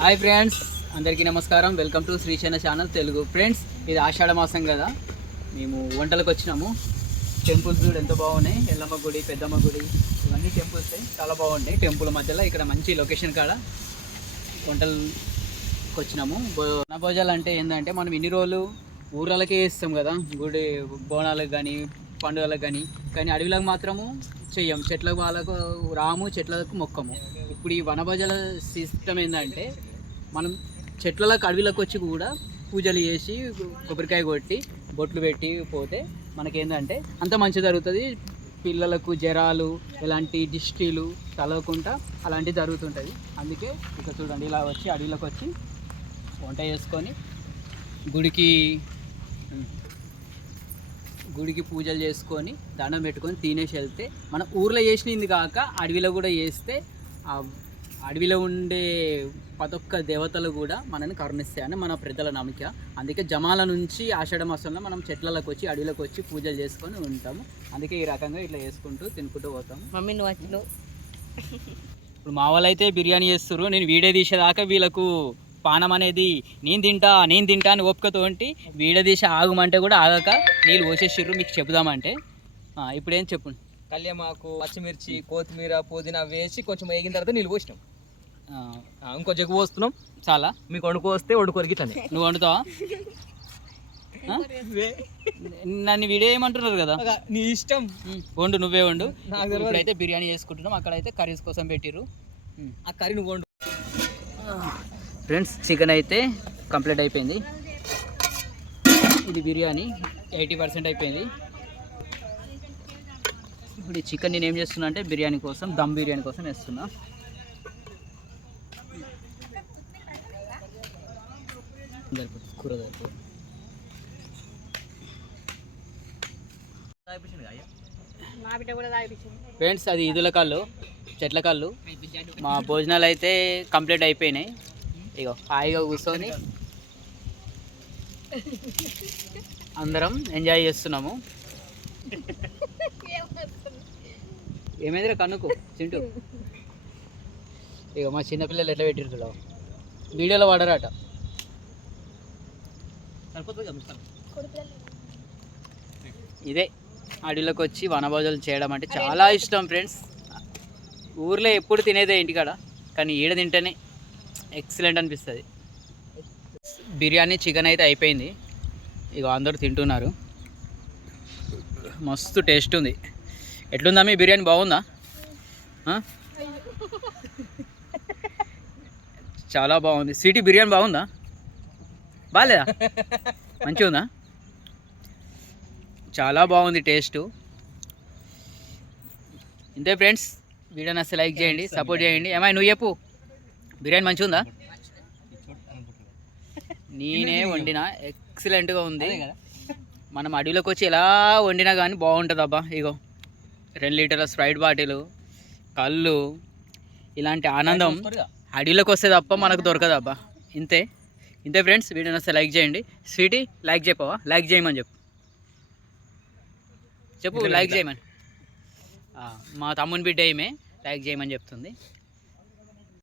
Hi friends, అందరికీ నమస్కారం. Welcome to Srishaina channel Telugu. Friends, ఇది ఆషాఢ మాసం కదా, మేము వంటలకు వచ్చినాము. టెంపుల్స్ కూడా ఎంతో బాగున్నాయి. ఎల్లమ్మ గుడి, పెద్దమ్మ గుడి, ఇవన్నీ టెంపుల్స్ చాలా బాగున్నాయి. టెంపుల్ మధ్యలో ఇక్కడ మంచి లొకేషన్ కాడ వంటలకు వచ్చినాము. వనభోజాలు అంటే ఏంటంటే మనం ఇన్ని రోజులు ఊర్లకే ఇస్తాం కదా, గుడి బోనాలకు కానీ పండుగలకు కానీ అడవిలకు మాత్రము చెయ్యం. చెట్లకు వాళ్ళకు రాము, చెట్లకు మొక్కము. ఇప్పుడు ఈ వనభోజాల సిస్టమ్ ఏంటంటే మనం చెట్లకు అడవిలోకి వచ్చి కూడా పూజలు చేసి కొబ్బరికాయ కొట్టి బొట్లు పెట్టి పోతే మనకేంటంటే అంత మంచి జరుగుతుంది. పిల్లలకు జ్వరాలు, ఎలాంటి దిష్టిలు తలవకుండా అలాంటివి జరుగుతుంటుంది. అందుకే ఇక చూడండి, ఇలా వచ్చి అడవిలోకి వచ్చి వంట చేసుకొని గుడికి పూజలు చేసుకొని దండం పెట్టుకొని తినేసి వెళ్తే మన ఊర్లో చేసినది కాక అడవిలో కూడా చేస్తే ఆ అడవిలో ఉండే ప్రతి ఒక్క దేవతలు కూడా మనల్ని కరుణిస్తాయని మన పెద్దల నమ్మక. అందుకే జమాల నుంచి ఆషాఢ మాసంలో మనం చెట్లలోకి వచ్చి అడవిలోకి వచ్చి పూజలు చేసుకొని ఉంటాము. అందుకే ఈ రకంగా ఇట్లా చేసుకుంటూ తినుకుంటూ పోతాము. మమ్మీ నువ్వు వచ్చినావు. ఇప్పుడు మా వాళ్ళు అయితే బిర్యానీ చేస్తారు. నేను వీడియో తీసేదాకా వీళ్ళకు పానం అనేది నేను తింటా అని ఓపికతో వీడియో తీసి ఆగమంటే కూడా ఆగక నీళ్ళు పోసేసిర్రు. మీకు చెబుదామంటే ఇప్పుడు ఏం చెప్పండి. కళ్యామాకు, పచ్చిమిర్చి, కొత్తిమీర, పుదీనా వేసి కొంచెం వేగిన తర్వాత నీళ్ళు పోసినాం. ఇంకో జగ్గు పోస్తున్నాం. చాలా మీకు వండుకో వస్తే వండుకోరిగిట్లనే. నువ్వు వండుతావా? నన్ను వీడియో ఏమంటున్నారు కదా, నీ ఇష్టం. వండు, నువ్వే వండు. ఇప్పుడైతే బిర్యానీ చేసుకుంటున్నాం. అక్కడైతే కర్రీస్ కోసం పెట్టిర్రు. ఆ కర్రీ నువ్వు వండు. ఫ్రెండ్స్, చికెన్ అయితే కంప్లీట్ అయిపోయింది. ఇది బిర్యానీ 80% అయిపోయింది. ఇప్పుడు ఈ చికెన్ నేను ఏం చేస్తున్నా అంటే బిర్యానీ కోసం, దమ్ బిర్యానీ కోసం వేస్తున్నా. కూర ఫ్రెండ్స్, అది ఈదుల కళ్ళు, చెట్ల కళ్ళు. మా భోజనాలు అయితే కంప్లీట్ అయిపోయినాయి. ఇగో హాయిగా కూర్చొని అందరం ఎంజాయ్ చేస్తున్నాము. ఏమైందిరా కన్నుకు చింటూ? ఇక మా చిన్నపిల్లలు ఎట్లా పెట్టిరు వీడియోలో వాడరాట. ఇదే అడవిలోకి వచ్చి వనభోజనాలు చేయడం అంటే చాలా ఇష్టం ఫ్రెండ్స్. ఊర్లో ఎప్పుడు తినేదే ఇంటికాడ, కానీ ఈడ తింటేనే ఎక్సలెంట్ అనిపిస్తుంది. బిర్యానీ చికెన్ అయితే అయిపోయింది. ఇక అందరూ తింటున్నారు. మస్తు టేస్ట్ ఉంది. ఎట్లుందా మీ బిర్యానీ? బాగుందా? చాలా బాగుంది. స్వీటీ బిర్యానీ బాగుందా? బాగాలేదా? మంచిగా ఉందా? చాలా బాగుంది టేస్ట్. ఇంతే ఫ్రెండ్స్, వీడియోని అసలు లైక్ చేయండి, సపోర్ట్ చేయండి. ఏమై నువ్వు చెప్పు, బిర్యానీ మంచిగా ఉందా? నేనే వండినా, ఎక్సలెంట్గా ఉంది. మనం అడవిలోకి వచ్చి ఎలా వండినా కానీ బాగుంటుంది అబ్బా. ఇగో 2 లీటర్ల స్ప్రైట్ బాటిల్, కళ్ళు, ఇలాంటి ఆనందం అడవిలోకి వస్తే తప్ప మనకు దొరకదు అబ్బా. ఇంతే ఫ్రెండ్స్, వీడియోని వస్తే లైక్ చేయండి. స్వీటీ లైక్ చెప్పవా? లైక్ చేయమని చెప్పు లైక్ చేయమని. మా తమ్ముని బిడ్డ ఏమే లైక్ చేయమని చెప్తుంది.